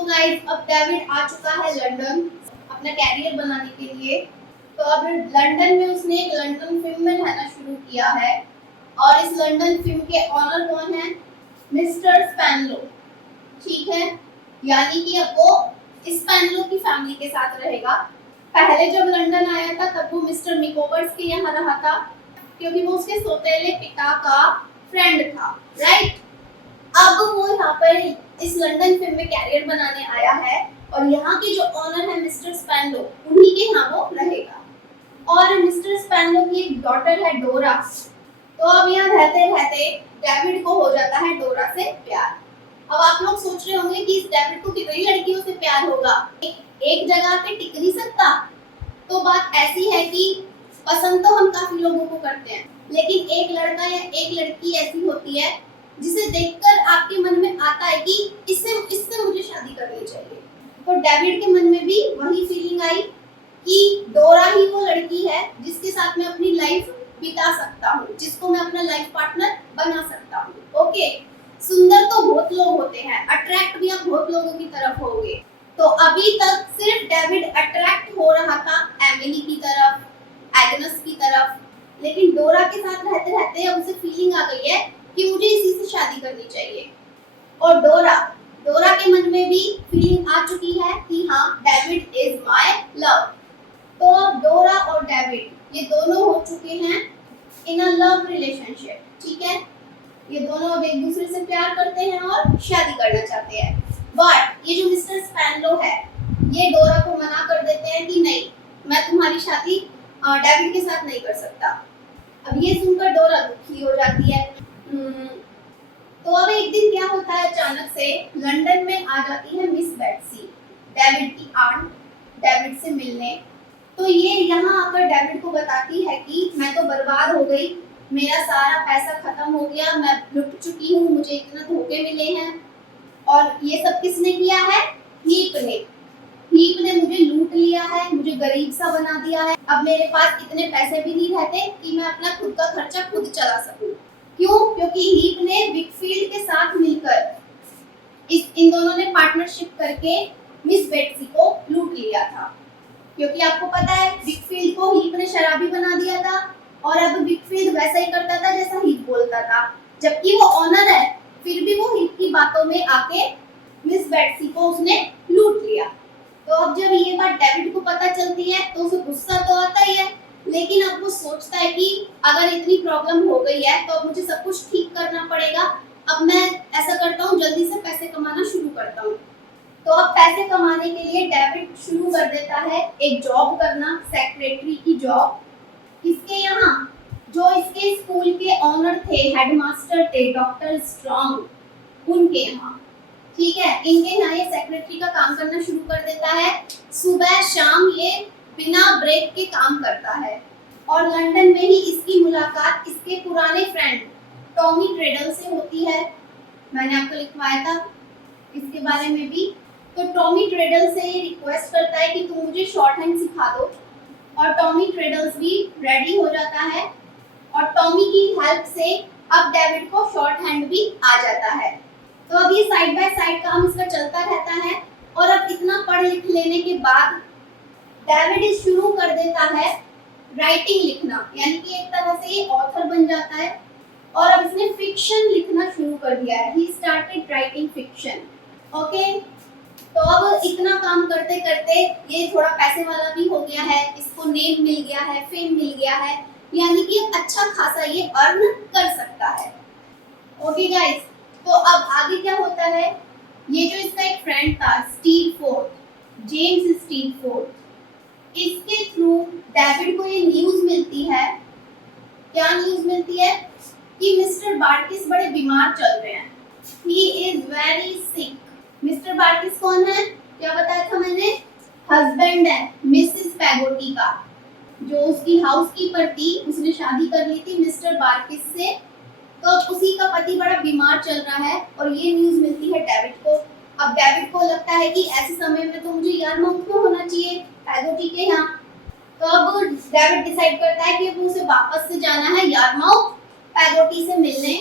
So guys, अब David आ चुका है लंदन अपना कैरियर बनाने के लिए। तो अब लंदन में उसने एक लंदन फिल्म में रहना शुरू किया है और इस लंदन फिल्म के ऑनर कौन है? मिस्टर स्पैनलो। ठीक है, यानी कि अब वो स्पैनलो की फैमिली के साथ रहेगा। पहले जब लंदन आया था तब वो मिस्टर मिकोवर्स के यहाँ रहा था, क्योंकि वो उसके सौतेले पिता का फ्रेंड था, राइट। अब वो यहाँ पर इस लंदन फिल्म में कैरियर बनाने आया है और यहाँ के जो ऑनर है मिस्टर स्पैनलो, उन्हीं के यहाँ वो रहेगा। और मिस्टर स्पैनलो की एक डॉटर है डोरा। तो अब यहाँ रहते रहते डेविड को हो जाता है डोरा से प्यार। अब आप लोग सोच रहे होंगे कि इस डेविड को कितनी लड़कियों से प्यार होगा, एक जगह पे टिक नहीं सकता। तो बात ऐसी है कि पसंद तो हम काफी लोगों को करते हैं, लेकिन एक लड़का या एक लड़की ऐसी होती है जिसे देखकर आपके मन में आता है कि इससे मुझे शादी करनी चाहिए। तो डेविड के मन में भी वही फीलिंग आई कि डोरा ही वो लड़की है जिसके साथ मैं अपनी लाइफ बिता सकता हूँ, जिसको मैं अपना लाइफ पार्टनर बना सकता हूँ। ओके, सुंदर तो बहुत लोग होते हैं, अट्रैक्ट भी आप बहुत लोगों की तरफ होंगे। तो अभी तक सिर्फ डेविड अट्रैक्ट हो रहा था एमिली की तरफ, एग्नेस की तरफ, लेकिन डोरा के साथ रहते रहते अब उसे फीलिंग आ गई है कि मुझे इसी से शादी करनी चाहिए। और डोरा के मन में भी फीलिंग आ चुकी है कि हाँ, डेविड इज माय लव। तो अब डोरा और डेविड ये दोनों हो चुके हैं इन अ लव रिलेशनशिप। ठीक है, ये दोनों अब एक दूसरे से प्यार करते हैं और शादी करना चाहते हैं। बट ये जो मिस्टर स्पैनलो है, ये डोरा को मना कर देते हैं कि नहीं, मैं तुम्हारी शादी डेविड के साथ नहीं कर सकता। अब ये सुनकर डोरा दुखी हो जाती है। तो अब एक दिन क्या होता है, अचानक से लंदन में आ जाती है मिस बेट्सी, डेविड की आंट, डेविड से मिलने। तो ये यहाँ आकर डेविड को बताती है कि मैं तो बर्बाद हो गई, मेरा सारा पैसा खत्म हो गया, मैं लुट चुकी हूँ, मुझे इतने धोखे मिले हैं। और ये सब किसने किया है? हीप ने मुझे लूट लिया है, मुझे गरीब सा बना दिया है। अब मेरे पास इतने पैसे भी नहीं रहते कि मैं अपना खुद का खर्चा खुद चला सकूं। क्यों? क्योंकि हीप ने विकफील्ड के साथ मिलकर इन दोनों ने पार्टनरशिप करके मिस बेट्सी को लूट लिया था। क्योंकि आपको पता है विकफील्ड को हीप ने शराबी बना दिया था और अब विकफील्ड वैसा ही करता था जैसा हीप बोलता था, जबकि वो ऑनर है, फिर भी वो हीप की बातों में आके मिस बेट्सी को उसने लूट लिया। तो अब जब ये बात डेविड को पता चलती है तो उसे गुस्सा तो आता ही है, लेकिन अब वो सोचता है कि अगर इतनी प्रॉब्लम हो गई है तो अब मुझे सब कुछ ठीक करना पड़ेगा। अब मैं ऐसा करता हूँ, जल्दी से पैसे कमाना शुरू करता हूँ। तो अब पैसे कमाने के लिए डेविड शुरू कर देता है एक जॉब करना, सेक्रेटरी की जॉब। किसके यहाँ? जो इसके स्कूल के ऑनर थे, हेडमास्टर थे, डॉक्टर स्ट्रॉन्ग, उनके यहाँ। ठीक है, इनके यहाँ ये सेक्रेटरी का काम करना शुरू कर देता है। सुबह शाम ये बिना ब्रेक के काम करता है। और लंदन में ही इसकी मुलाकात इसके पुराने फ्रेंड टॉमी ट्रेडल से होती है। मैंने आपको लिखवाया था इसके बारे में भी। तो टॉमी ट्रेडल से ये रिक्वेस्ट करता है कि तुम मुझे शॉर्ट हैंड सिखा दो, और टॉमी ट्रेडल्स भी रेडी हो जाता है। और टॉमी की हेल्प से अब डेविड को शॉर्ट हैंड भी आ जाता है। तो अब ये साइड बाय साइड काम इसका चलता रहता है। और अब इतना पढ़ लिख लेने के बाद डेविड शुरू कर देता है राइटिंग लिखना, यानी कि एक तरह से ये ऑथर बन जाता है। और अब इसने फिक्शन लिखना शुरू कर दिया है। He started writing fiction. Okay, तो अब इतना काम करते करते ये थोड़ा पैसे वाला भी हो गया है, इसको नेम मिल गया है, फेम मिल गया है, यानी कि अच्छा खासा ये अर्न कर सकता है। ओके गाइस, तो अब आगे क्या होता है, ये जो इसका एक फ्रेंड था Steve Ford, James Steve Ford, इसके थ्रू डेविड को ये न्यूज़ मिलती है। क्या न्यूज़ मिलती है? कि मिस्टर बार्किस बड़े बीमार चल रहे हैं। He is very sick. Mister बार्किस कौन है? क्या बताया था मैंने? हस्बैंड है मिसेस पैगोटी का, जो उसकी हाउसकीपर थी, उसने शादी कर ली थी मिस्टर बार्किस से। तो उसी का पति बड़ा बीमार चल रहा है और ये न्यूज़ मिलती है डेविड को। अब डेविड को लगता है कि ऐसे समय में तो मुझे यारमाउथ में होना चाहिए, पैगोटी के यहाँ। तो अब डेविड डिसाइड करता है कि उसे वापस से जाना है यारमाउथ पैगोटी से मिलने,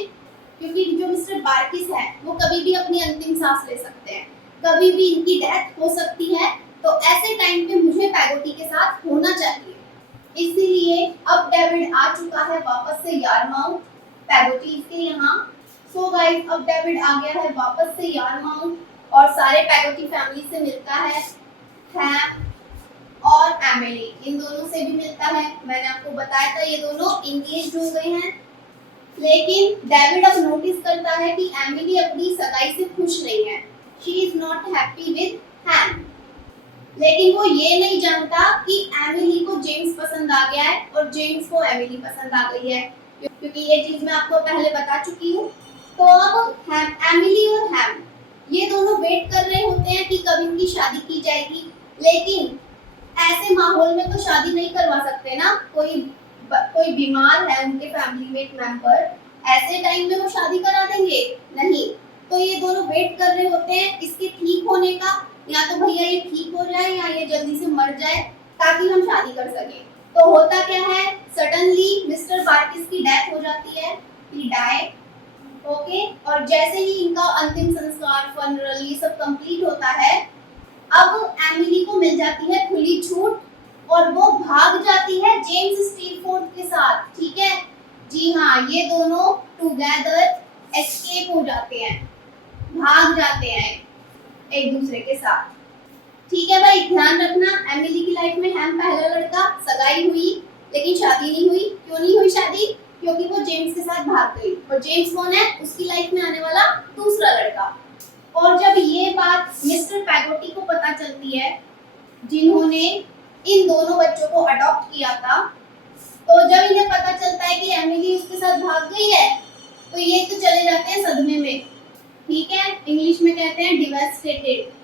क्योंकि जो मिस्टर बार्किस है वो कभी भी अपनी अंतिम सांस ले सकते हैं। कभी भी इनकी डेथ हो सकती है, तो ऐसे टाइम पे मुझे पैगोटी के साथ होना चाहिए। इसीलिए अब डेविड आ चुका है वापस से यारमाउथ पैगोटी के यहाँ। सो गाइस, अब डेविड आ गया है वापस से यारमाउथ और सारे पैगोटी फैमिली से मिलता है। हैम और एमिली, इन दोनों से भी मिलता है। मैंने आपको बताया था ये दोनों इंगेज हो गए हैं। लेकिन डेविड अब नोटिस करता है कि एमिली अपनी सगाई से खुश नहीं है। She is not happy with him. लेकिन वो ये नहीं जानता कि एमिली को जेम्स पसंद आ गया है और जेम्स को एमिली पसंद आ गई है, क्योंकि ये चीज मैं आपको पहले बता चुकी हूँ। तो अब एमिली और हैम ये दोनों वेट कर रहे होते हैं कि कब इनकी शादी की जाएगी। लेकिन ऐसे माहौल में तो शादी नहीं करवा सकते ना, कोई बीमार है उनके फैमिली में एक मेंबर, ऐसे टाइम में वो शादी करा देंगे? नहीं। तो ये दोनों वेट कर रहे होते हैं इसके ठीक होने का, या तो भैया ये ठीक हो जाए या ये जल्दी से मर जाए ताकि हम शादी कर सके। तो होता क्या है, सडनली मिस्टर बार्किस की डेथ हो जाती है, ही डाई। ओके, और जैसे ही इनका अंतिम संस्कार फनरल ये सब कंप्लीट होता है, अब एमिली को मिल जाती है खुली छूट और वो भाग जाती है जेम्स स्टीलफोर्ड के साथ। ठीक है, जी हाँ, ये दोनों टुगेदर एस्केप हो जाते हैं, भाग जाते हैं एक दूसरे के साथ। ठीक है भाई, ध्यान रखना, एमिली की लाइफ में हैम पहला लड़का, सगाई हुई लेकिन शादी नहीं हुई। क्यों नहीं हुई शादी? क्योंकि वो जेम्स के साथ भाग गई। और जेम्स कौन है? उसकी लाइफ में आने वाला दूसरा लड़का। और जब ये बात मिस्टर पैगोटी को पता चलती है, जिन्होंने इन दोनों बच्चों को अडॉप्ट किया था, तो जब इन्हें पता चलता है कि एमिली उसके साथ भाग गई है, तो ये तो चले जाते हैं सदमे में। ठीक है, इंग्लिश में कहते हैं डिवास्टेटेड।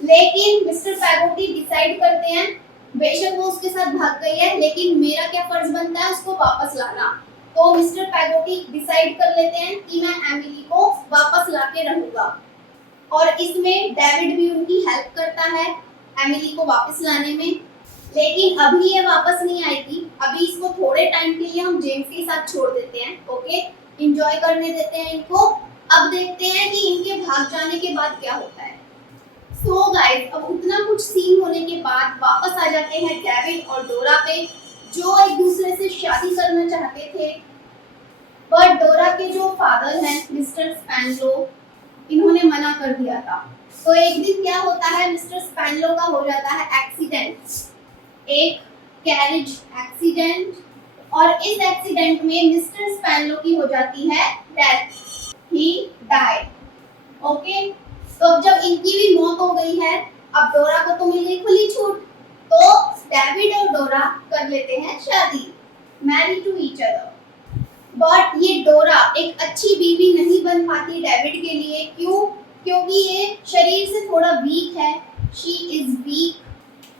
लेकिन मिस्टर पैगोटी डिसाइड करते हैं, बेशक वो उसके साथ भाग गई है, लेकिन मेरा क्या फर्ज बनता है उसको वापस लाना। तो मिस्टर पैगोटी डिसाइड कर लेते हैं कि मैं एमिली को वापस लाके रहूंगा, और इसमें डेविड भी उनकी हेल्प करता है एमिली को वापस लाने में। लेकिन अभी ये वापस नहीं आएगी, अभी इसको थोड़े टाइम के लिए हम जेम्स के साथ छोड़ देते हैं। ओके, एंजॉय करने देते हैं इनको। अब देखते हैं कि इनके भाग जाने के बाद क्या होता है। सो गाइस, अब उतना कुछ सीन होने के बाद वापस आ जाते हैं डेविड और डोरा पे, जो एक दूसरे से शादी करना चाहते थे। बट डोरा के जो फादर हैं मिस्टर स्पैनलो, इन्होंने मना कर दिया था। तो एक दिन क्या होता है, मिस्टर स्पैनलो का हो जाता है एक्सीडेंट, एक कैरेज एक्सीडेंट, और इस एक्सीडेंट में मिस्टर स्पैनलो की हो जाती है डेथ, ही डाइड। ओके, तो अब जब इनकी भी मौत हो गई है, अब डोरा को तो मिल गई खुली छूट, तो डेविड और डोरा कर लेते हैं शादी, marry to each other. But ये डोरा एक अच्छी बीवी नहीं बन पाती डेविड के लिए। क्यों? क्योंकि ये शरीर से थोड़ा वीक है, शी इज वीक,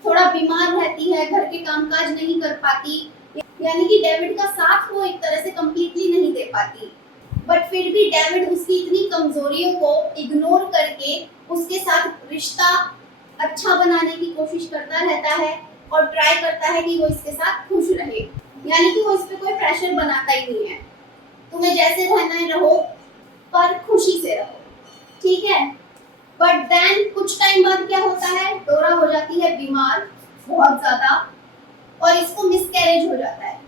थोड़ा बीमार रहती है, घर के कामकाज नहीं कर पाती, यानी कि डेविड का साथ वो एक तरह से कंप्लीटली नहीं दे पाती। बट फिर भी डेविड उसकी इतनी कमजोरियों को इग्नोर करके उसके साथ रिश्ता अच्छा बनाने की कोशिश करता रहता है और ट्राई करता है कि वो इसके साथ खुश रहे, यानी कि वो इस पे कोई प्रेशर बनाता ही नहीं है। तुम्हें जैसे रहना है रहो, पर खुशी से रहो। ठीक है, बट देन कुछ टाइम बाद क्या होता है, डोरा हो जाती है बीमार बहुत ज्यादा और इसको मिसकैरेज हो जाता है।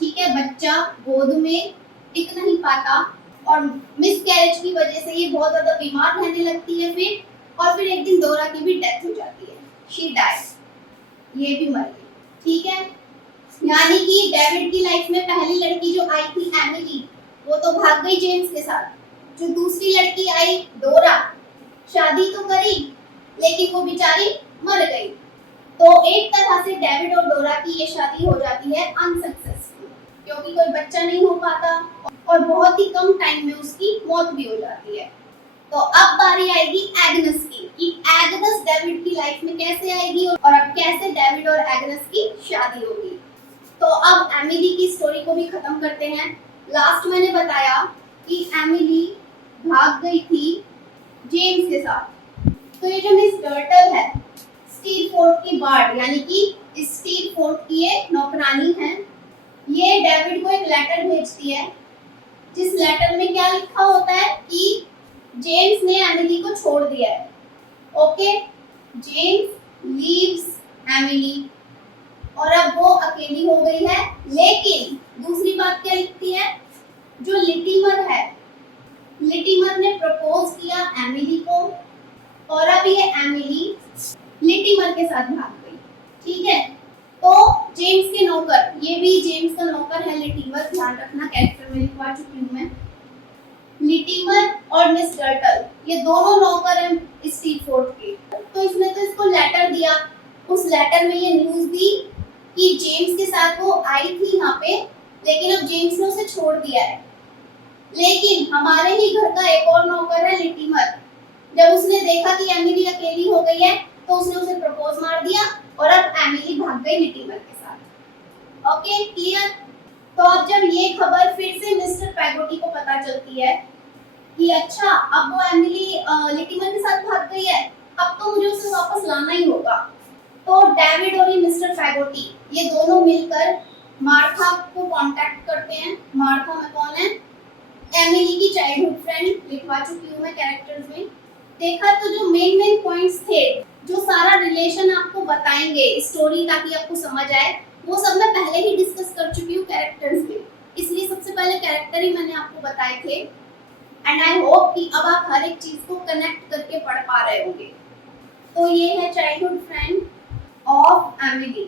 ठीक है, बच्चा गोद में टिक नहीं पाता और मिसकैरेज की वजह से ये बहुत ज्यादा बीमार रहने लगती है फिर, और फिर एक दिन डोरा की भी डेथ हो जाती है, शी डाइज, ये भी मर गई। ठीक है, यानी कि डेविड की लाइफ में पहली लड़की जो आई थी एमिली, वो तो भाग गई जेम्स के साथ। जो दूसरी लड़की आई डोरा, शादी तो करी लेकिन वो बेचारी मर गई। तो एक तरह से डेविड और डोरा की ये शादी हो जाती है अनसक्सेसफुल, क्योंकि कोई बच्चा नहीं हो पाता और बहुत ही कम टाइम में उसकी मौत भी हो जाती है। तो अब बारी आएगी एग्नेस की, कि एग्नेस डेविड की लाइफ में कैसे आएगी और अब कैसे डेविड और एग्नेस की शादी होगी। तो अब एमिली की स्टोरी को भी खत्म करते हैं। लास्ट मैंने बताया कि एमिली भाग गई थी जेम्स के साथ। तो ये जो मिस डर्टल है, स्टीलफोर्ड की बार्ड, यानी कि स्टीलफोर्ड की ये नौकरानी है, ये डेविड को एक लेटर भेजती है, जिस लेटर में क्या लिखा होता है कि जेम्स ने एमिली को छोड़ दिया है। ओके, जेम्स लीव्स एमिली, और अब वो अकेली हो गई है। लेकिन दूसरी बात क्या लिखती है, जो लिटिमर है, लिटिमर ने प्रपोज किया एमिली को, और अब ये एमिली लिटिमर के साथ भाग गई। ठीक है, तो जेम्स के नौकर, ये भी जेम्स का नौकर है लिटिमर, ध्यान रखना, कैरेक्टर में लिखवा चुकी हूँ मैं। लिटिमर और मिस टर्टल ये दोनों नौकर हैं स्टीफोर्ड के। तो इसने तो इसको लेटर दिया, उस लेटर में ये न्यूज़ दी कि जेम्स के साथ वो आई थी यहाँ पे, लेकिन अब जेम्स ने उसे छोड़ दिया है। लेकिन हमारे ही घर का एक और नौकर है लिटिमर, जब उसने देखा कि एमिली अकेली हो गई है तो उसने उसे प्रपोज मार दिया, और अब एमिली भाग गई लिटिमर के साथ। Okay, clear. तो अब जब ये खबर फिर से मिस्टर पैगोटी को पता चलती है कि अच्छा अब वो एमिली लिटिमर के साथ भाग गई है, अब तो मुझे उसे वापस लाना ही होगा। तो डेविड और ये मिस्टर पैगोटी ये दोनों मिलकर मार्था को कांटेक्ट करते हैं। मार्था में कौन है, एमिली की चाइल्डहुड फ्रेंड, लिखवा चुकी हूँ मैं कैरेक्टर्स में। देखा तो जो मेन पॉइंट्स थे, जो सारा रिलेशन आपको बताएंगे स्टोरी ताकि आपको समझ आए, वो सब मैं पहले ही डिस्कस कर चुकी हूँ कैरेक्टर्स में, इसलिए सबसे पहले कैरेक्टर ही मैंने आपको बताए थे। एंड आई होप कि अब आप हर एक चीज को कनेक्ट करके पढ़ पा रहे होंगे। तो ये है चाइल्डहुड फ्रेंड ऑफ एमिली।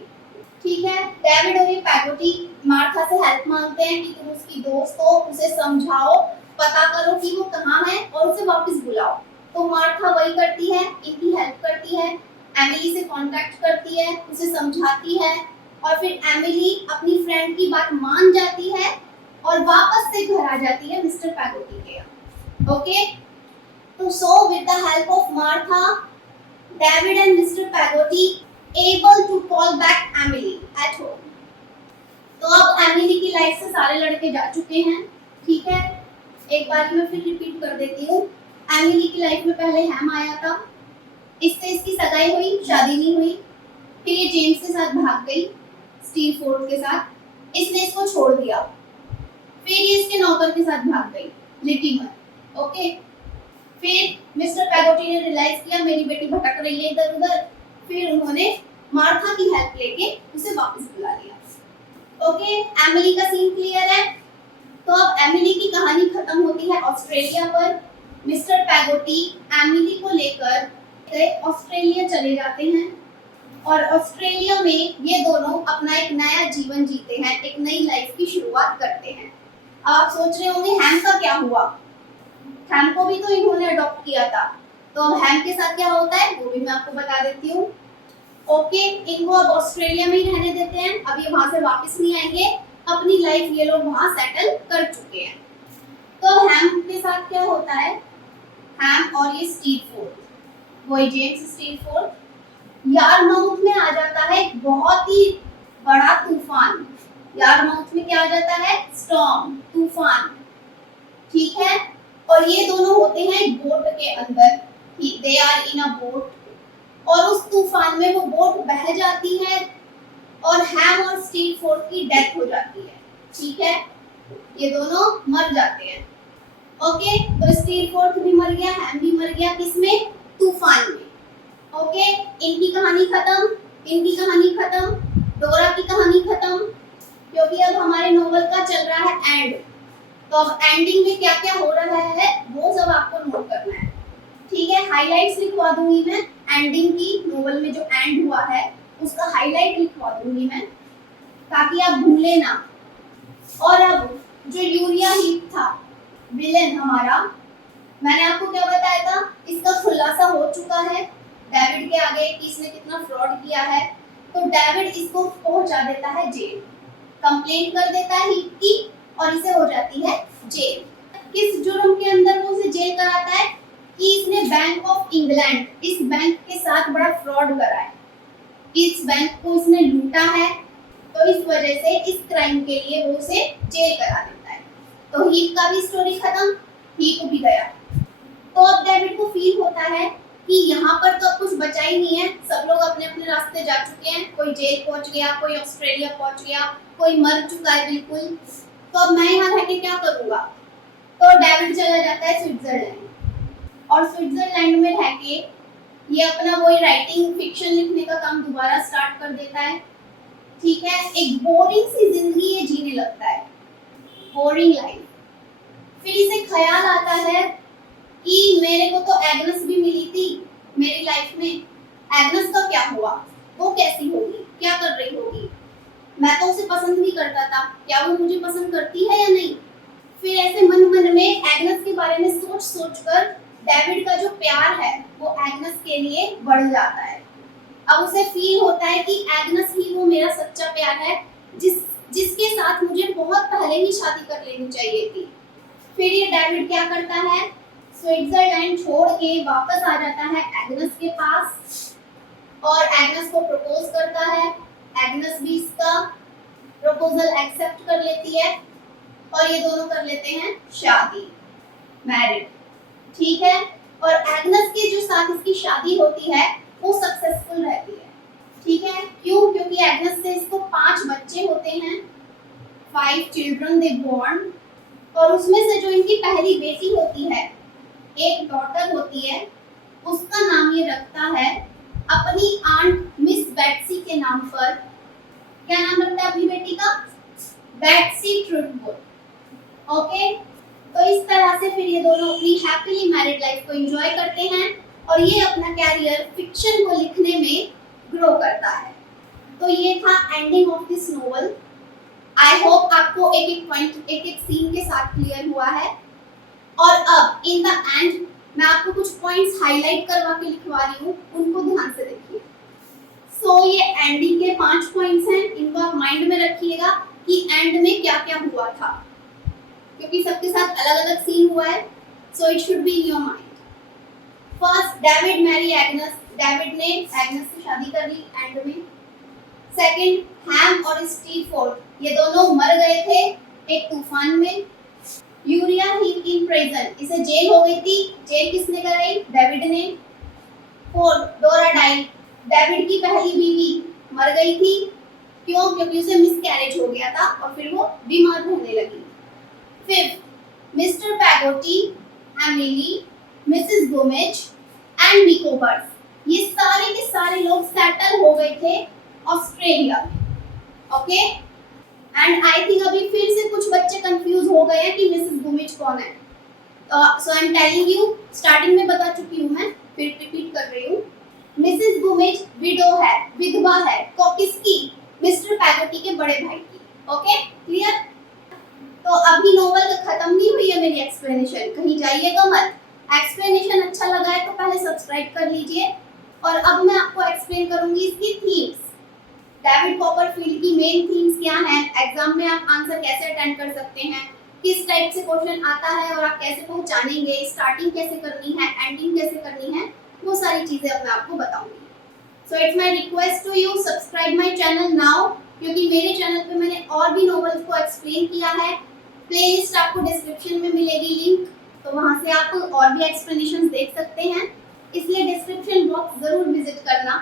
ठीक है, डेविड और ये पैगोटी मार्था से हेल्प मांगते हैं कि तुम उसकी दोस्त हो, उसे समझाओ, पता करो कि वो कहाँ है और उसे वापस बुलाओ। तो मार्था वही करती है, इनकी हेल्प करती है, एमिली से कांटेक्ट करती है, उसे समझाती है, और फिर एमिली अपनी फ्रेंड की बात मान जाती है और वापस से घर आ जाती है मिस्टर पैगोटी के यहाँ। ओके, तो so with the help of Martha, David and Mr Peggotty able to call back Emily at home। तो अब एमिली की लाइफ से सारे लड़के जा चुके हैं। ठीक है, एक बार मैं फिर रिपीट कर देती हूँ। एमिली की लाइफ में पहले हैम आया था, इससे इसकी सगाई हुई, शादी नहीं हुई। फिर ये जेम्स के साथ भाग गई, स्टीफोर्ड के साथ, इसने इसको छोड़ दिया। फिर ये इसके नौकर के साथ भाग गई, लिटिमर। ओके, फिर मिस्टर पैगोटी ने रियलाइज किया मेरी बेटी भटक रही है इधर उधर, फिर उन्होंने मार्था की हेल्प लेके उसे वापस बुला लिया। ओके, एमिली का सीन क्लियर है। तो अब एमिली की कहानी खत्म होती है ऑस्ट्रेलिया पर। मिस्टर पैगोटी एमिली को लेकर ऑस्ट्रेलिया चले जाते हैं, और ऑस्ट्रेलिया में ये दोनों अपना एक नया जीवन जीते हैं, एक नई लाइफ की शुरुआत करते हैं। आप सोच रहे होंगे हैम का क्या हुआ, हैम को भी तो इन्होंने अडॉप्ट किया था, तो अब हैम के साथ क्या होता है वो भी मैं आपको बता देती हूँ। ओके, इनको अब ऑस्ट्रेलिया में ही रहने देते हैं, अब ये वहां से वापस नहीं आएंगे, अपनी लाइफ ये लोग वहां सेटल कर चुके हैं। तो हैम के साथ क्या होता है, हैम और ये स्टीफोर्ड, वही जेम्स स्टीफोर्ड, यारमाउथ में आ जाता है एक बहुत ही बड़ा तूफान। यारमाउथ में क्या आ जाता है, स्टॉर्म, तूफान। ठीक है, और ये दोनों होते हैं एक बोट के अंदर, they are in a boat, और उस तूफान में वो बोट बह जाती है और हैम और स्टीफोर्ड की डेथ हो जाती है। ठीक है, ये दोनों मर जाते हैं। ओके, तो स्टीफोर्ड भी मर गया, हैम भी मर गया, किसमें, तूफान में। ओके, इनकी कहानी खत्म, इनकी कहानी खत्म, डोरा की कहानी खत्म, क्योंकि अब हमारे नोवेल का चल रहा है एंड। तो अब एंडिंग में क्या क्या हो रहा है वो सब आपको नोट करना है। ठीक है, हाइलाइट्स लिखवा दूंगी मैं एंडिंग की, नोवेल में जो एंड हुआ है उसका हाईलाइट लिखवा दूंगी मैं, ताकि आप भूले ना। और अब जो यूरिया हीप था विलेन हमारा, मैंने आपको क्या बताया था, इसका खुलासा हो चुका है डेविड के आगे कि इसने कितना फ्रॉड किया है। तो डेविड इसको पहुंचा देता है जेल, कंप्लेंट कर देता है हीप की, और इसे हो जाती है जेल। किस जुर्म के अंदर वो उसे जेल कराता है कि इसने बैंक ऑफ इंग्लैंड, इस बैंक के साथ बड़ा फ्रॉड करा है, इस बैंक को इसने लूटा है, तो इस वजह से इस क्राइम के लिए वो उसे जेल करा देता है। तो हीप का भी स्टोरी खत्म, हीप भी गया। तो अब डेविड को फील होता है कि यहाँ पर तो अब कुछ बचा ही नहीं है, सब लोग अपने अपने रास्ते जा चुके हैं, कोई जेल पहुंच गया, कोई ऑस्ट्रेलिया पहुंच गया, कोई मर चुका है बिल्कुल, तो अब मैं यहाँ रह के क्या करूँगा। तो डेविड चला जाता है स्विट्जरलैंड, और स्विट्जरलैंड में रह के ये अपना वही राइटिंग फिक्शन लिखने का काम दोबारा स्टार्ट कर देता है। ठीक है, एक बोरिंग सी जिंदगी ये जीने लगता है, बोरिंग लाइफ। फिर इसे ख्याल आता है कि मेरे को तो एग्नेस भी मिली थी मेरी लाइफ में, एग्नेस का क्या हुआ, वो कैसी होगी, क्या कर रही होगी, मैं तो उसे पसंद भी करता था, क्या वो मुझे पसंद करती है या नहीं। फिर ऐसे मन मन में एग्नेस के बारे में सोच सोच कर डेविड का जो प्यार है वो एग्नेस के लिए बढ़ जाता है। अब उसे फील होता है कि एग्नेस ही वो मेरा सच्चा प्यार है, जिसके साथ मुझे बहुत पहले ही शादी कर लेनी चाहिए थी। फिर ये डेविड क्या करता है, स्विट्जरलैंड छोड़ के वापस आ जाता है एग्नेस के पास और एग्नेस को प्रपोज करता है। एग्नेस भी इसका प्रपोजल एक्सेप्ट कर लेती है और ये दोनों कर लेते हैं शादी, मैरिड। ठीक है, और एग्नेस के जो साथ इसकी शादी होती है वो सक्सेसफुल रहती है। ठीक है, क्यों? क्योंकि एग्नेस से इसको 5 बच्चे होते हैं, 5 चिल्ड्रन दे बोर्न, और उसमें से जो इनकी पहली बेटी होती है, एक डॉटर होती है, उसका नाम ये रखता है अपनी आंट मिस बेट्सी के नाम पर। क्या नाम रखता है अपनी बेटी का? बेट्सी ट्रूडवुड। ओके, तो इस तरह से फिर ये दोनों अपनी हैप्पीली मैरिड लाइफ को एंजॉय करते हैं और ये अपना कैरियर फिक्शन को लिखने में ग्रो करता है। तो ये था ending of this novel. I hope आपको एक एक पॉइंट एक एक सीन के साथ क्लियर हुआ है। और अब इन द एंड मैं आपको कुछ पॉइंट्स हाईलाइट करवा के लिखवा रही हूँ, उनको ध्यान से देखिए। सो ये एंडिंग के 5 पॉइंट्स हैं, इनको आप माइंड में रखिएगा कि एंड में क्या क्या हुआ था, क्योंकि सबके साथ अलग अलग सीन हुआ है, so it should be in your mind. First, David marry Agnes, David ने एग्नेस से शादी कर ली एंड में। सेकंड, हैम और स्टीव फोर्ड, ये दोनों मर गए थे एक तूफान में। यूरिया ही इन प्रिजन, इसे जेल हो गई थी, जेल किसने कराई? डेविड ने। फोर्थ, डोरा डाई, डेविड की पहली बीवी मर गई थी, क्यों? क्योंकि उसे मिसकैरेज हो गया था और फिर वो बीमार रहने लगी। Fifth, Mr Peggotty, Emily, Mrs Gomez and Micawbers, ये सारे के सारे लोग सेटल हो गए थे ऑस्ट्रेलिया में। ओके, एंड आई थिंक अभी फिर से कुछ बच्चे कंफ्यूज हो गए हैं कि मिसेस गोमेज कौन है। So I am telling you, starting में बता चुकी हूँ मैं, फिर रिपीट कर रही हूँ। मिसेस गोमेज विडो है, विधवा है, किसकी? मिस्टर पैगोटी के बड़े भाई की। Okay, clear? तो अभी नोवेल खत्म नहीं हुई है मेरी एक्सप्लेनेशन, कहीं जाइएगा मत। एक्सप्लेनेशन अच्छा लगा है तो पहले सब्सक्राइब कर लीजिए। और अब मैं आपको एक्सप्लेन करूंगी इसकी थीम्स, डेविड कॉपरफील्ड की मेन थीम्स क्या हैं, एग्जाम में आप आंसर कैसे अटेंड कर सकते हैं, किस टाइप से क्वेश्चन आता है और आप कैसे पहचानेंगे, स्टार्टिंग कैसे करनी है, एंडिंग कैसे करनी है, वो सारी चीजें अब मैं आपको बताऊंगी। So it's my request to you, subscribe my channel now, क्योंकि मेरे चैनल पे मैंने और भी नॉवेल्स को एक्सप्लेन किया है। प्लेलिस्ट आपको डिस्क्रिप्शन में मिलेगी लिंक, तो वहां से आप और भी एक्सप्लेनेशंस देख सकते हैं, इसलिए डिस्क्रिप्शन बॉक्स जरूर विजिट करना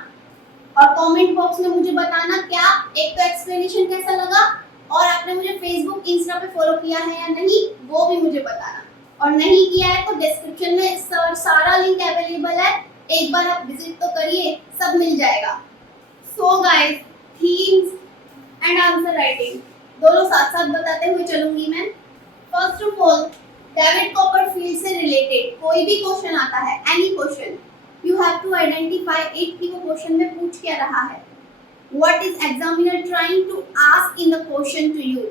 और कमेंट बॉक्स में मुझे बताना क्या एक तो एक्सप्लेनेशन कैसा लगा और आपने मुझे फेसबुक इंस्टा पे फॉलो किया है या नहीं, वो भी मुझे बताना। और नहीं किया है तो डिस्क्रिप्शन में सारा लिंक अवेलेबल है, एक बार आप विजिट तो करिए, सब मिल जाएगा। So guys, themes and answer writing दोनों साथ साथ बताते हुए चलूंगी मैं। First of all, David Copperfield से रिलेटेड कोई भी क्वेश्चन आता है, any question, you have to identify it कि वो क्वेश्चन में पूछ क्या रहा है, what is examiner trying to ask in the question to you।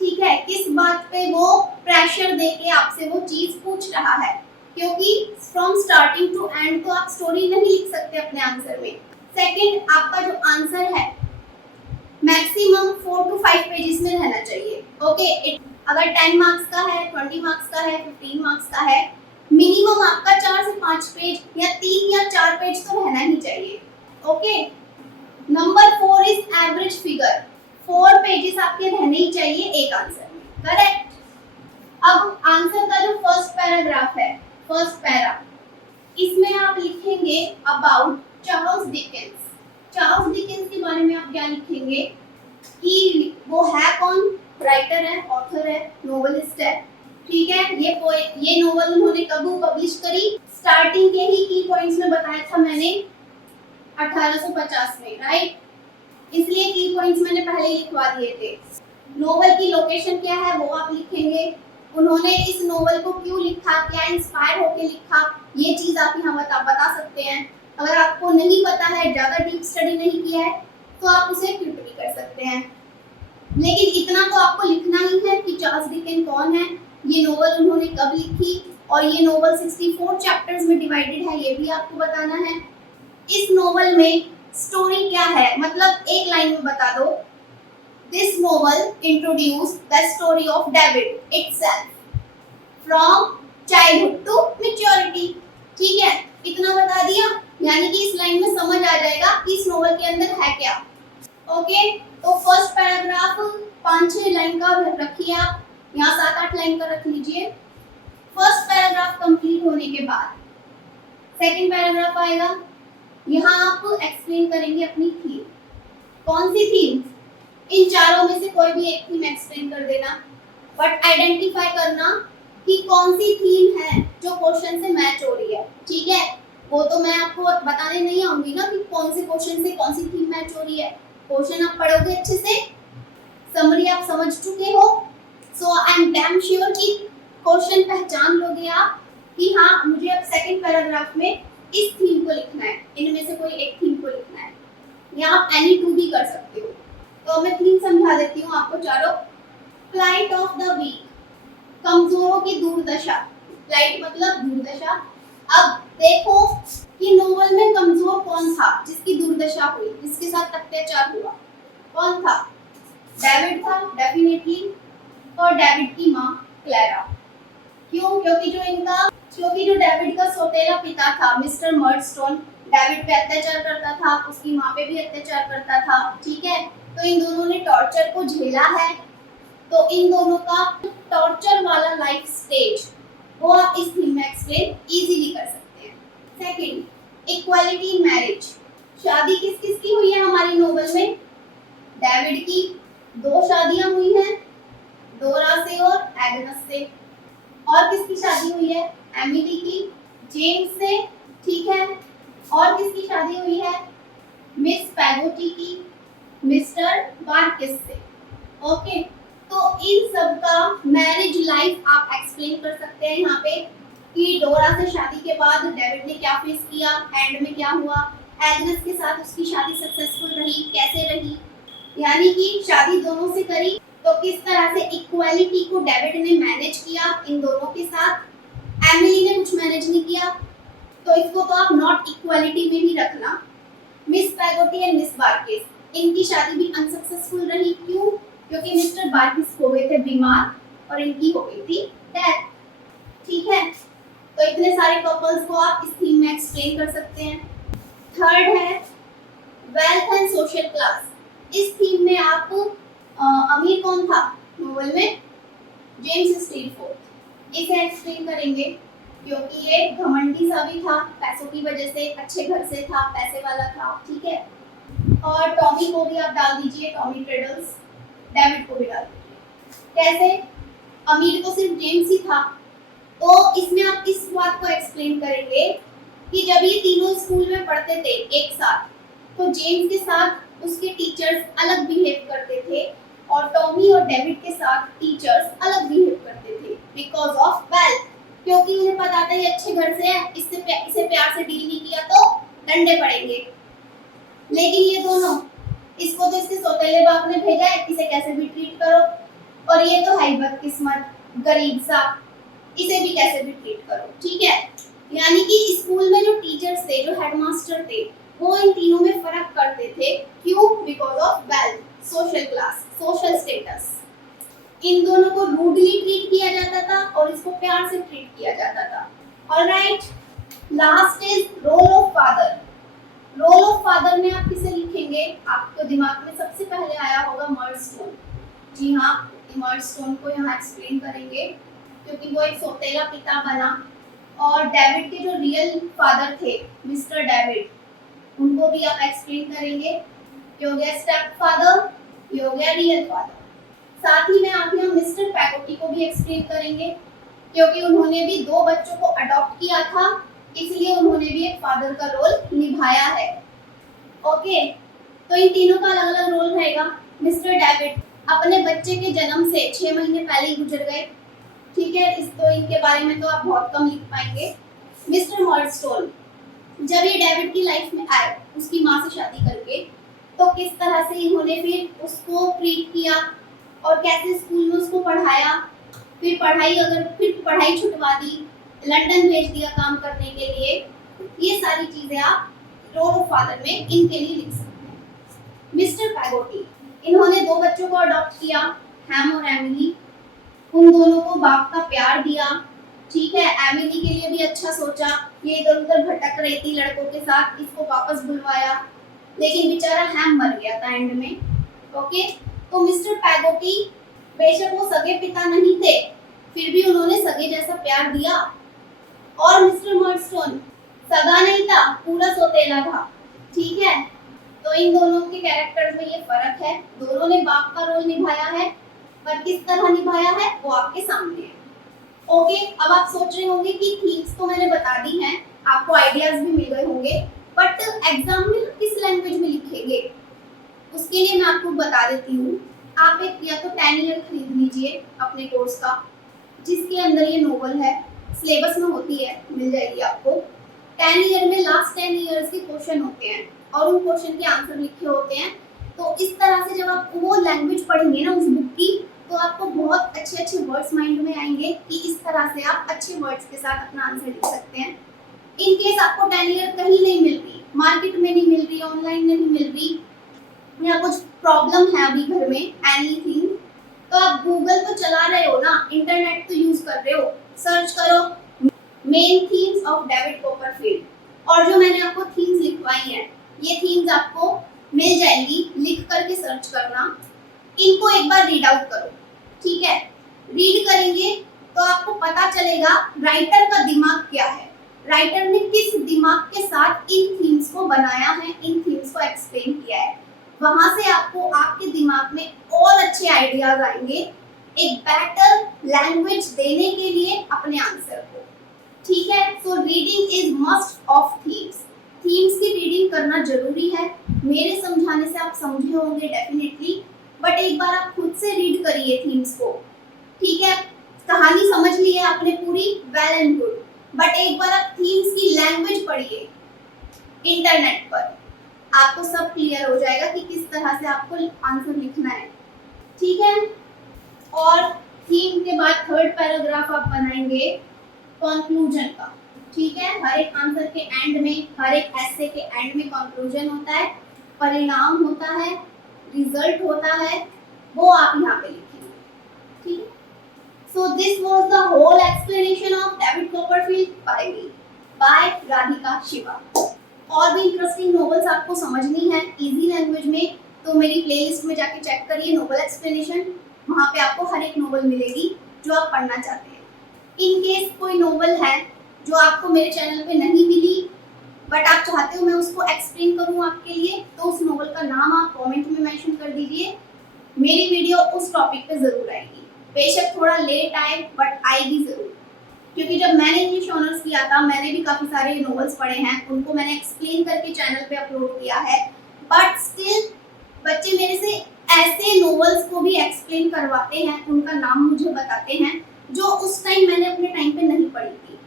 ठीक है, किस बात पे वो प्रेशर देके आपसे वो चीज पूछ रहा है, क्योंकि फ्रॉम स्टार्टिंग टू एंड तो आप स्टोरी नहीं लिख सकते अपने आंसर में। सेकंड, आपका जो आंसर है मैक्सिमम 4 to 5 पेजेस में रहना चाहिए। ओके, अगर 10 मार्क्स का है, 20 मार्क्स का है, 15 मार्क्स का है, मिनिमम आपका 4 से 5 पेज या 3 या 4 पेज तो रहना ही चाहिए। Okay, number 4 is average figure, 4 pages आपके रहने ही चाहिए एक आंसर में, करेक्ट। अब आंसर का जो फर्स्ट पैराग्राफ है, फर्स्ट पैरा, इसमें आप लिखेंगे about Charles Dickens. Charles Dickens के बारे में आप क्या लिखेंगे कि वो है कौन, राइटर है, ऑथर है, नोवेलिस्ट है। ठीक है, ये नोवेल उन्होंने कब पब्लिश करी? स्टार्टिंग के ही की पॉइंट्स में बताया था मैंने 1850 में, राइट। इसलिए की पॉइंट्स मैंने पहले ही लिखवा दिए थे। नोवेल की लोकेशन क्या है वो आप लिखेंगे, उन्होंने इस नोवेल को क्यों लिखा, क्या इंस्पायर होकर लिखा, ये चीज आप यहाँ बता सकते हैं। अगर आपको नहीं पता है, ज्यादा डीप स्टडी नहीं किया है, तो आप उसे क्विट भी कर सकते हैं। लेकिन इतना तो आपको लिखना ही है कि चार्ल्स डिकेंस कौन है, ये नोवेल उन्होंने कब लिखी, और ये नोवेल 64 चैप्टर्स में डिवाइडेड है, ये भी आपको बताना है। इस नोवेल में स्टोरी क्या है, मतलब एक लाइन में बता दो। This novel introduce the story of David itself from childhood to maturity. ठीक है, इतना बता दिया, यानी कि इस लाइन में समझ आ जाएगा कि इस नोवेल के अंदर है क्या। ओके, तो फर्स्ट पैराग्राफ 5-6 लाइन का रखिए आप, यहाँ 7-8 लाइन का रख लीजिए। फर्स्ट पैराग्राफ कंप्लीट होने के बाद सेकंड पैराग्राफ आएगा, यहाँ आप एक्सप्लेन करेंगे अपनी थीम। कौन सी थीम? इन चारों में से कोई भी एक थीम एक्सप्लेन कर देना, बट आइडेंटिफाई करना कि कौन सी थीम है जो क्वेश्चन से मैच हो रही है। ठीक है, वो तो मैं आपको बताने नहीं आऊंगी ना कि कौन से क्वेश्चन से कौन सी थीम मैच हो रही है। क्वेश्चन आप पढ़ोगे अच्छे से, समरी आप समझ चुके हो, सो आई एम डैम श्योर कि क्वेश्चन पहचान लोगे आप कि हाँ मुझे अब सेकंड पैराग्राफ में इस थीम को लिखना है, इनमें से कोई एक थीम को लिखना है, या आप एनी टू भी कर सकते हो। तो मैं थीम समझा देती हूँ आपको चारों। फ्लाइट ऑफ द वीक, कमजोरों की दुर्दशा। फ्लाइट मतलब दुर्दशा। अब देखो कि नोवेल में कमजोर कौन था जिसकी दुर्दशा हुई, जिसके साथ अत्याचार हुआ, कौन था? डेविड था डेफिनेटली, और डेविड की माँ क्लेरा। क्यों? क्योंकि जो डेविड का सौतेला पिता था मिस्टर मर्डस्टोन, डेविड पे अत्याचार करता था, उसकी माँ पे भी अत्याचार करता था। ठीक है, तो इन दोनों ने टॉर्चर को झेला है, तो इन दोनों का टॉर्चर वाला लाइफ स्टेज वो आप इस थीम में एक्सप्लेन इजीली कर सकते हैं। Second, equality in marriage. शादी किस किस की हुई है हमारी नोवेल में? डेविड की 2 शादियां हुई हैं, डोरा से और एग्नेस से। और किसकी शादी हुई है? एमिली की, जेम्स से। ठीक है, और किसकी शादी हुई है? मिस पैगोटी की, मिस्टर बार्किस से। ओके, तो इन सब का मैरिज लाइफ आप एक्सप्लेन कर सकते हैं यहाँ पे कि डोरा से शादी के बाद डेविड ने क्या फेस किया, एंड में क्या हुआ, एग्नेस के साथ उसकी शादी सक्सेसफुल रही, कैसे रही, यानी कि शादी दोनों से करी, तो किस तरह से इक्वालिटी को डेविड ने मैनेज किया इन दोनों के साथ, एमिली ने कुछ मैनेज नहीं किया, तो इसको तो आप नॉट इक्वालिटी में ही रखना। मिस पैगोटी एंड मिस बार्किस, इनकी शादी भी अनसक्सेसफुल रही। क्यों? क्योंकि मिस्टर बार्किस हो गए थे बीमार और इनकी हो गई थी डेथ। ठीक है, तो इतने सारे कपल्स को आप इस थीम में एक्सप्लेन कर सकते हैं। थर्ड है वेल्थ एंड सोशल क्लास। इस थीम में आप अमीर कौन था नोवेल में? जेम्स स्टीलफोर्ड। इसे एक्सप्लेन करेंगे क्योंकि ये घमंडी सा भी था, पैसों की वजह से, अच्छे घर से था, पैसे वाला था। ठीक है, और टॉमी को भी आप डाल दीजिए, टॉमी ट्रेडल्स, डेविड को भी डाल दीजिए। कैसे? अमीर तो सिर्फ जेम्स ही था, तो इसमें आप इस बात को एक्सप्लेन करेंगे कि जब ये तीनों स्कूल में पढ़ते थे एक साथ, तो जेम्स के साथ उसके टीचर्स अलग बिहेव करते थे और टॉमी और डेविड के साथ टीचर्स अलग बिहेव करते थे बिकॉज ऑफ वेल्थ। क्योंकि उन्हें पता था ये अच्छे घर से है, इसे प्यार से डील नहीं किया तो डंडे पड़ेंगे। लेकिन ये दोनों, इसको तो इसके सौतेले बाप ने भेजा है, इसे कैसे भी ट्रीट करो, और ये तो है बदकिस्मत गरीब सा, इसे भी कैसे भी ट्रीट करो। ठीक है, यानी कि स्कूल में जो टीचर्स थे, जो हेडमास्टर थे, वो इन तीनों में फर्क करते थे। क्यों? Because of wealth, social class, social status. इन दोनों को रूडली ट्रीट किया जाता था और इसको प्यार से ट्रीट किया जाता था। Alright, last is role of father. Role of father में आप किसे लिखेंगे? आपको दिमाग में सबसे पहले आया होगा मर्डस्टोन। जी हाँ, मर्डस्टोन को यहाँ एक्सप्लेन करेंगे क्योंकि वो एक सौतेला पिता बना, और डेविड के जो रियल फादर थे मिस्टर डेविड, उनको भी आप एक्सप्लेन करेंगे। ये हो गया स्टेप फादर, ये हो गया रियल फादर। साथ ही में आप यहाँ मिस्टर पैगोटी को भी एक्सप्लेन करेंगे क्योंकि उन्होंने भी 2 बच्चों को अडॉप्ट किया था, इसलिए उन्होंने भी एक फादर का रोल निभाया है। ओके, तो इन तीनों का अलग अलग रोल रहेगा। मिस्टर डेविड अपने बच्चे के जन्म से 6 महीने पहले ही गुजर गए। ठीक है, इस तो इनके बारे में तो आप बहुत कम लिख पाएंगे। मिस्टर मॉर्डस्टोन जब ये डेविड की लाइफ में आए उसकी माँ से शादी करके, तो किस तरह से इन्होंने फिर उसको ट्रीट किया और कैसे स्कूल में उसको पढ़ाया, फिर पढ़ाई छुटवा दी, लंदन भेज दिया काम करने के लिए। ये सारी चीजें आप रोल ऑफ फादर में इनके लिए लिख सकते हैं। मिस्टर पैगोटी इन्होंने 2 बच्चों को अडॉप्ट किया, हैम और एमिली। उन दोनों को बाप का प्यार दिया। ठीक है, एमिली के लिए भी अच्छा सोचा, ये इधर उधर भटक रही थी लड़कों के साथ, इसको वापस बुलवाया, लेकिन बेचारा हैम मर गया था एंड में। ओके, तो मिस्टर पैगोटी बेशक वो सगे पिता नहीं थे, फिर भी उन्होंने सगे जैसा प्यार दिया। और मिस्टर मॉर्डस्टोन सगा नहीं था, पूरा सौतेला था। ठीक है, तो इन दोनों के कैरेक्टर्स में ये फर्क है। दोनों ने बाप का रोल निभाया है, पर किस तरह निभाया है वो आपके सामने है। ओके, अब आप सोच रहे होंगे कि थीम्स तो मैंने बता दी हैं, आपको आइडियाज भी मिल गए होंगे, बट एग्जाम में किस लैंग्वेज में लिखेंगे उसके लिए मैं आपको बता देती हूँ। आप एक या तो 10 ईयर खरीद लीजिए अपने कोर्स का, जिसके अंदर ये नोवेल है, सिलेबस में होती है, मिल जाएगी आपको। 10 ईयर में लास्ट 10 ईयर्स के क्वेश्चन होते हैं और उन क्वेश्चन के आंसर लिखे होते हैं। तो इस तरह से जब आप वो लैंग्वेज पढ़ेंगे ना उस बुक की, तो आपको बहुत अच्छे अच्छे वर्ड्स माइंड में आएंगे कि इस तरह से आप अच्छे वर्ड्स के साथ अपना आंसर लिख सकते हैं। इन केस आपको 10 ईयर कहीं नहीं मिल रही, मार्केट में नहीं मिल रही, ऑनलाइन नहीं मिल रही, या कुछ प्रॉब्लम है अभी घर में एनीथिंग, तो आप गूगल तो चला रहे हो ना, इंटरनेट तो यूज कर रहे हो, सर्च करो main themes of David Copperfield, और जो मैंने आपको थीम्स लिखवाई हैं ये थीम्स आपको मिल जाएंगी, लिख करके सर्च करना। इनको एक बार रीड आउट करो। ठीक है, रीड करेंगे तो आपको पता चलेगा राइटर का दिमाग क्या है, राइटर ने किस दिमाग के साथ इन थीम्स को बनाया है, इन थीम्स को एक्सप्लेन किया है। वहां से आपको आपके दिमाग में और अच्छे आइडियाज आएंगे एक बेटर लैंग्वेज देने के लिए अपने आंसर को। ठीक है, so reading is must of themes. Themes की रीडिंग करना जरूरी है। मेरे समझाने से आप समझे होंगे डेफिनेटली, बट एक बार आप खुद से रीड करिए थीम्स को। ठीक है, कहानी समझ ली है आपने पूरी, वेल एंड गुड, बट एक बार आप थीम्स की लैंग्वेज पढ़िए इंटरनेट पर, आपको सब क्लियर हो जाएगा कि किस तरह से आपको आंसर लिखना है। ठीक है, और थीम के बाद थर्ड पैराग्राफ आप बनाएंगे कंक्लूजन का। ठीक है, हर एक आंसर के एंड में, हर एक एसे के एंड में कंक्लूजन होता है, परिणाम होता है, रिजल्ट होता है, वो आप यहाँ पे लिखेंगे। ठीक है, so this was the whole explanation of David Copperfield by me, by Radhika Shiva. और भी इंटरेस्टिंग नॉवेल्स आपको समझनी है इजी लैंग्वेज में, तो मेरी प्लेलिस्ट में जाके चेक करिए नॉवेल एक्सप्लेनेशन, वहाँ पे आपको हर एक नॉवेल मिलेगी जो आप पढ़ना चाहते हैं। इन केस कोई नॉवेल है जो आपको मेरे चैनल पे नहीं मिली, बट आप चाहते हो मैं उसको एक्सप्लेन करूँ आपके लिए, तो उस नॉवेल का नाम आप कमेंट में मेंशन कर दीजिए, मेरी वीडियो उस टॉपिक पे ज़रूर आएगी। बेशक थोड़ा लेट आए बट आएगी ज़रूर, क्योंकि जब मैंने इंग्लिश ऑनर्स किया था मैंने भी काफ़ी सारे नॉवेल्स पढ़े हैं, उनको मैंने एक्सप्लेन करके चैनल पे अपलोड किया है, बट स्टिल बच्चे मेरे से ऐसे नॉवेल्स को भी एक्सप्लेन करवाते हैं, उनका नाम मुझे बताते हैं जो उस टाइम मैंने अपने टाइम पे नहीं पढ़ी थी।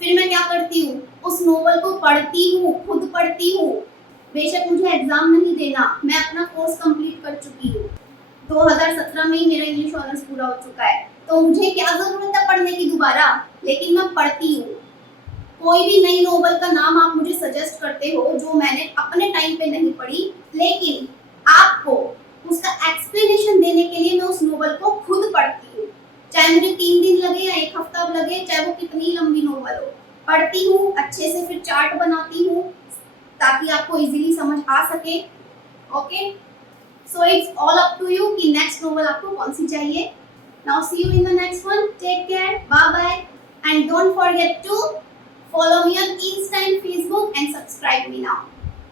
फिर मैं क्या करती हूँ, उस नॉवेल को पढ़ती हूँ, खुद पढ़ती हूँ। बेशक मुझे एग्जाम नहीं देना, मैं अपना कोर्स कंप्लीट कर चुकी हूँ, 2017 में ही मेरा इंग्लिश ऑनर्स पूरा हो चुका है, तो मुझे क्या जरूरत है पढ़ने की दोबारा, लेकिन मैं पढ़ती हूँ। कोई भी नई नॉवेल का नाम आप मुझे सजेस्ट करते हो जो मैंने अपने टाइम पे नहीं पढ़ी, लेकिन आपको उसका एक्सप्लेनेशन देने के लिए मैं उस नॉवेल को खुद पढ़ती हूँ, चाहे मुझे 3 दिन लगे या 1 हफ्ता लगे, चाहे वो कितनी लंबी नॉवेल हो, पढ़ती हूँ अच्छे से, फिर चार्ट बनाती हूँ ताकि आपको इजीली समझ आ सके। Okay, so it's all up to you कि नेक्स्ट नॉवेल आपको कौन सी चाहिए। Now see you in the next one, take care, bye bye, and don't forget to follow me on Insta and Facebook and subscribe me now.